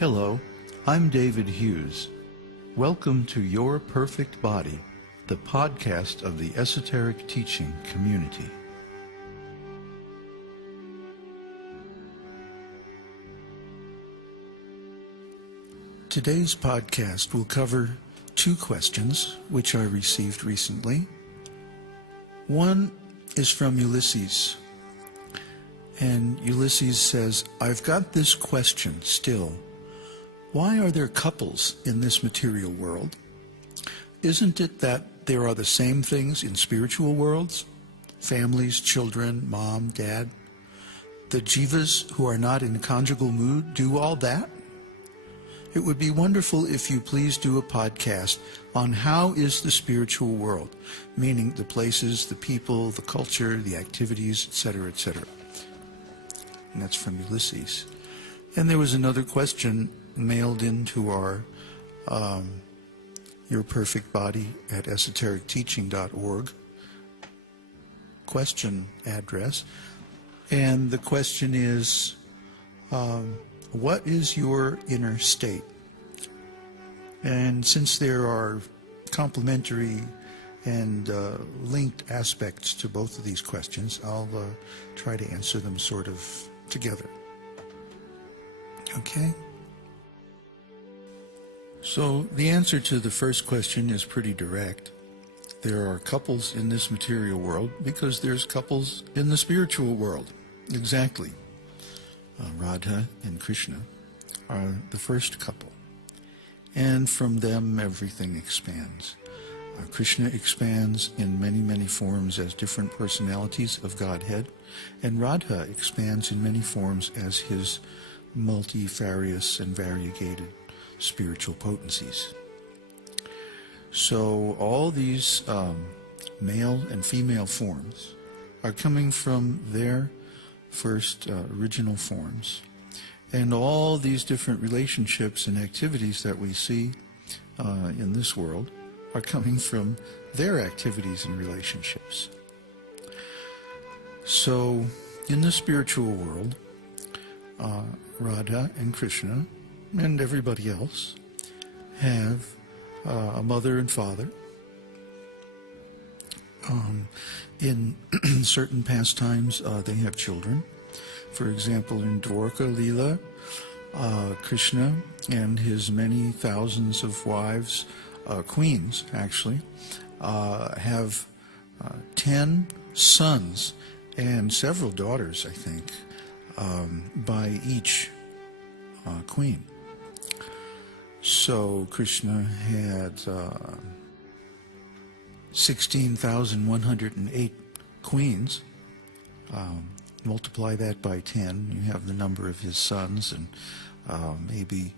Hello, I'm David Hughes. Welcome to Your Perfect Body, the podcast of the Esoteric Teaching Community. Today's podcast will cover two questions which I received recently. One is from Ulysses, and Ulysses says, I've got this question still. Why are there couples in this material world? Isn't it that there are the same things in spiritual worlds? Families, children, mom, dad. The jivas who are not in conjugal mood do all that? It would be wonderful if you please do a podcast on how is the spiritual world, meaning the places, the people, the culture, the activities, etc., etc. And that's from Ulysses. And there was another question mailed into our Your Perfect Body at esotericteaching.org question address. And the question is, what is your inner state? And since there are complementary and linked aspects to both of these questions, I'll try to answer them sort of together. Okay? So the answer to the first question is pretty direct. There are couples in this material world because there's couples in the spiritual world. Exactly. Radha and Krishna are the first couple. And from them everything expands. Krishna expands in many, many forms as different personalities of Godhead, and Radha expands in many forms as his multifarious and variegated spiritual potencies. So all these male and female forms are coming from their first original forms. And all these different relationships and activities that we see in this world are coming from their activities and relationships. So in the spiritual world, Radha and Krishna and everybody else have a mother and father. In certain pastimes, they have children. For example, in Dwarka Leela, Krishna and his many thousands of wives, queens actually, have 10 sons and several daughters, I think, by each queen. So Krishna had 16,108 queens. Multiply that by 10, you have the number of his sons, and maybe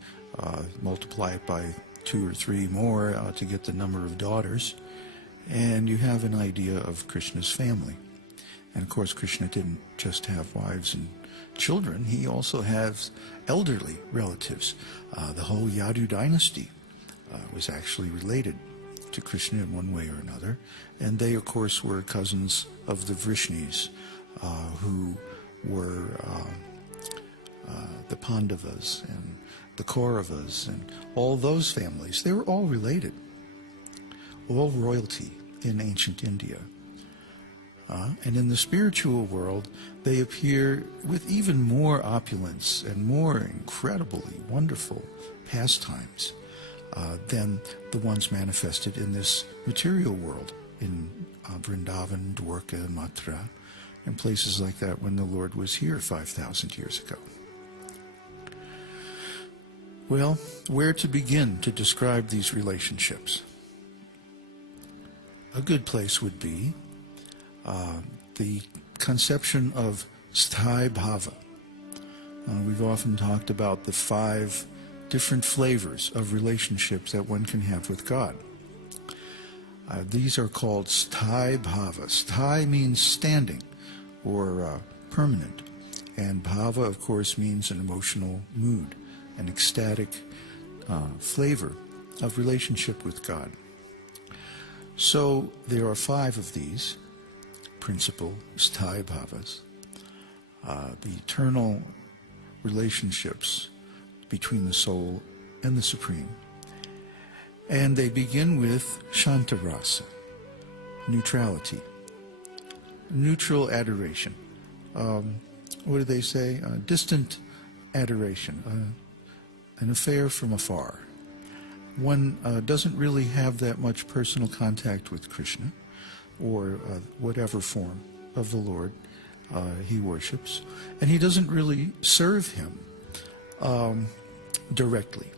multiply it by 2 or 3 more to get the number of daughters, and you have an idea of Krishna's family. And of course, Krishna didn't just have wives and children, he also has elderly relatives. The whole Yadu dynasty was actually related to Krishna in one way or another, and they of course were cousins of the Vrishnis, who were the Pandavas and the Kauravas and all those families. They were all related, all royalty in ancient India. And in the spiritual world, they appear with even more opulence and more incredibly wonderful pastimes than the ones manifested in this material world, in Vrindavan, Dwarka, and Mathura, and places like that when the Lord was here 5,000 years ago. Well, where to begin to describe these relationships? A good place would be the conception of sthāyi bhava. We've often talked about the 5 different flavors of relationships that one can have with God. These are called sthāyi bhava. Sthāyi means standing or permanent, and bhava, of course, means an emotional mood, an ecstatic flavor of relationship with God. So there are 5 of these principal sthāyi bhavas. The eternal relationships between the soul and the Supreme. And they begin with Shantarasa, neutrality, neutral adoration. What do they say? Distant adoration, an affair from afar. One doesn't really have that much personal contact with Krishna, or whatever form of the Lord he worships, and he doesn't really serve him directly.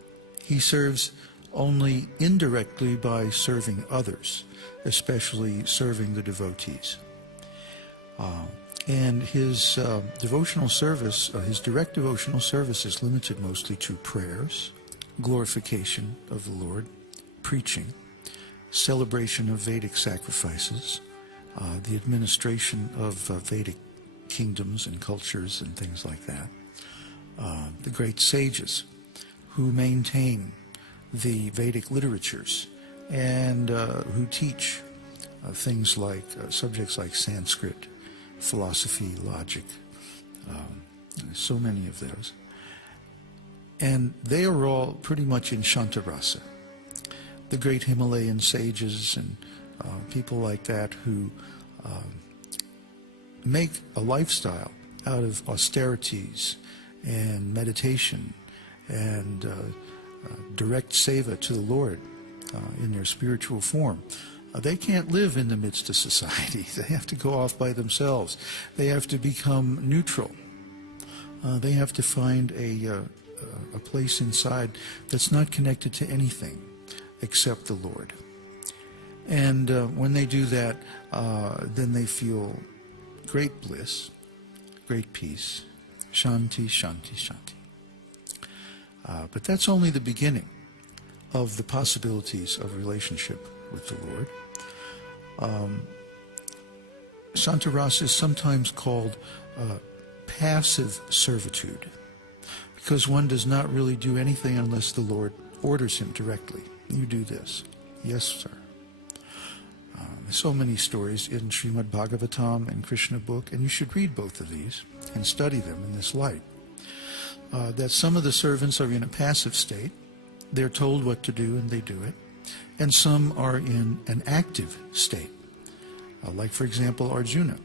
He serves only indirectly by serving others, especially serving the devotees. And his devotional service, his direct devotional service, is limited mostly to prayers, glorification of the Lord, preaching, celebration of Vedic sacrifices, the administration of Vedic kingdoms and cultures and things like that. The great sages who maintain the Vedic literatures and who teach things like subjects like Sanskrit, philosophy, logic, so many of those. And they are all pretty much in Shantarasa. The great Himalayan sages and people like that who make a lifestyle out of austerities and meditation and direct seva to the Lord in their spiritual form. They can't live in the midst of society. They have to go off by themselves. They have to become neutral. They have to find a place inside that's not connected to anything except the Lord. And when they do that, then they feel great bliss, great peace, shanti, shanti, shanti. But that's only the beginning of the possibilities of relationship with the Lord. Shantarasa is sometimes called passive servitude, because one does not really do anything unless the Lord orders him directly. You do this. Yes, sir. So many stories in Śrīmad-Bhāgavatam and Krishna book, and you should read both of these and study them in this light. That some of the servants are in a passive state. They're told what to do and they do it. And some are in an active state. Like, for example, Arjuna.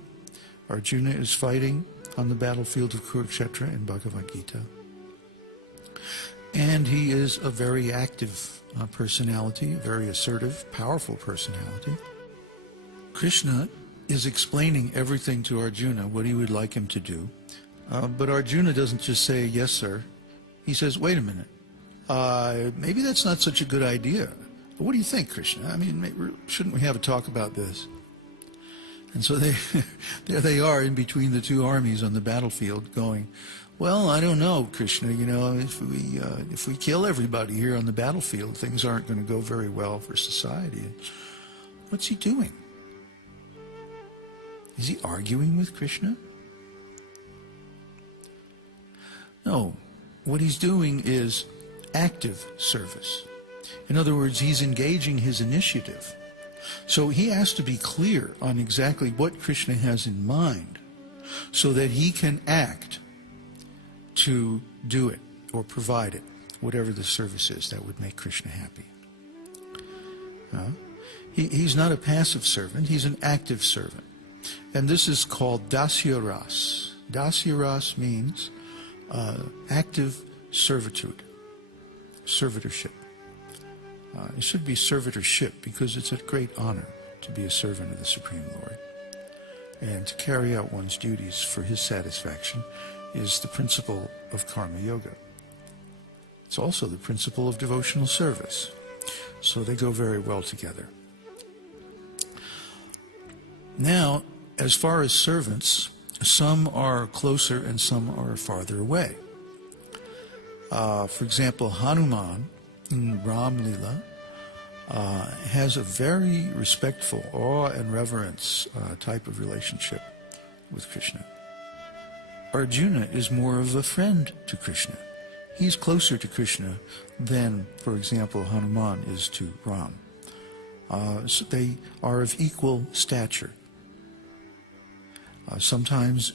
Arjuna is fighting on the battlefield of Kurukshetra in Bhagavad-gītā. And he is a very active personality, very assertive, powerful personality. Krishna is explaining everything to Arjuna, what he would like him to do. But Arjuna doesn't just say, yes, sir. He says, wait a minute. Maybe that's not such a good idea. What do you think, Krishna? I mean, shouldn't we have a talk about this? And so there they are in between the two armies on the battlefield going, well, I don't know, Krishna, you know, if we kill everybody here on the battlefield, things aren't going to go very well for society. What's he doing? Is he arguing with Krishna? No. What he's doing is active service. In other words, he's engaging his initiative. So he has to be clear on exactly what Krishna has in mind so that he can act to do it or provide it, whatever the service is that would make Krishna happy. He's not a passive servant, he's an active servant. And this is called dasya ras. Dasya ras means active servitude, servitorship. It should be servitorship because it's a great honor to be a servant of the Supreme Lord. And to carry out one's duties for his satisfaction is the principle of karma yoga. It's also the principle of devotional service. So they go very well together. Now, as far as servants, some are closer and some are farther away. For example, Hanuman in Ram Lila has a very respectful, awe and reverence type of relationship with Krishna. Arjuna is more of a friend to Krishna. He's closer to Krishna than, for example, Hanuman is to Ram. So they are of equal stature. Sometimes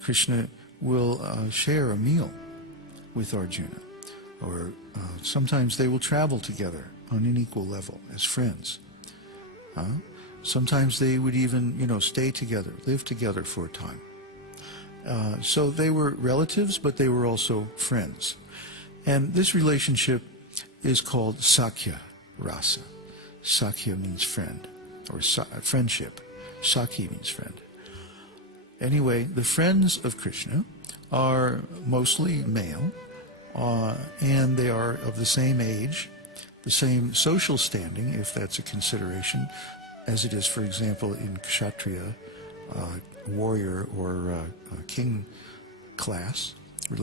Krishna will share a meal with Arjuna. or sometimes they will travel together on an equal level as friends. Sometimes they would even, stay together, live together for a time. So they were relatives, but they were also friends. And this relationship is called Sakhya Rasa. Sakhya means friend, or friendship. Sakhi means friend. Anyway, the friends of Krishna are mostly male, and they are of the same age, the same social standing, if that's a consideration, as it is, for example, in Kshatriya, warrior or king class.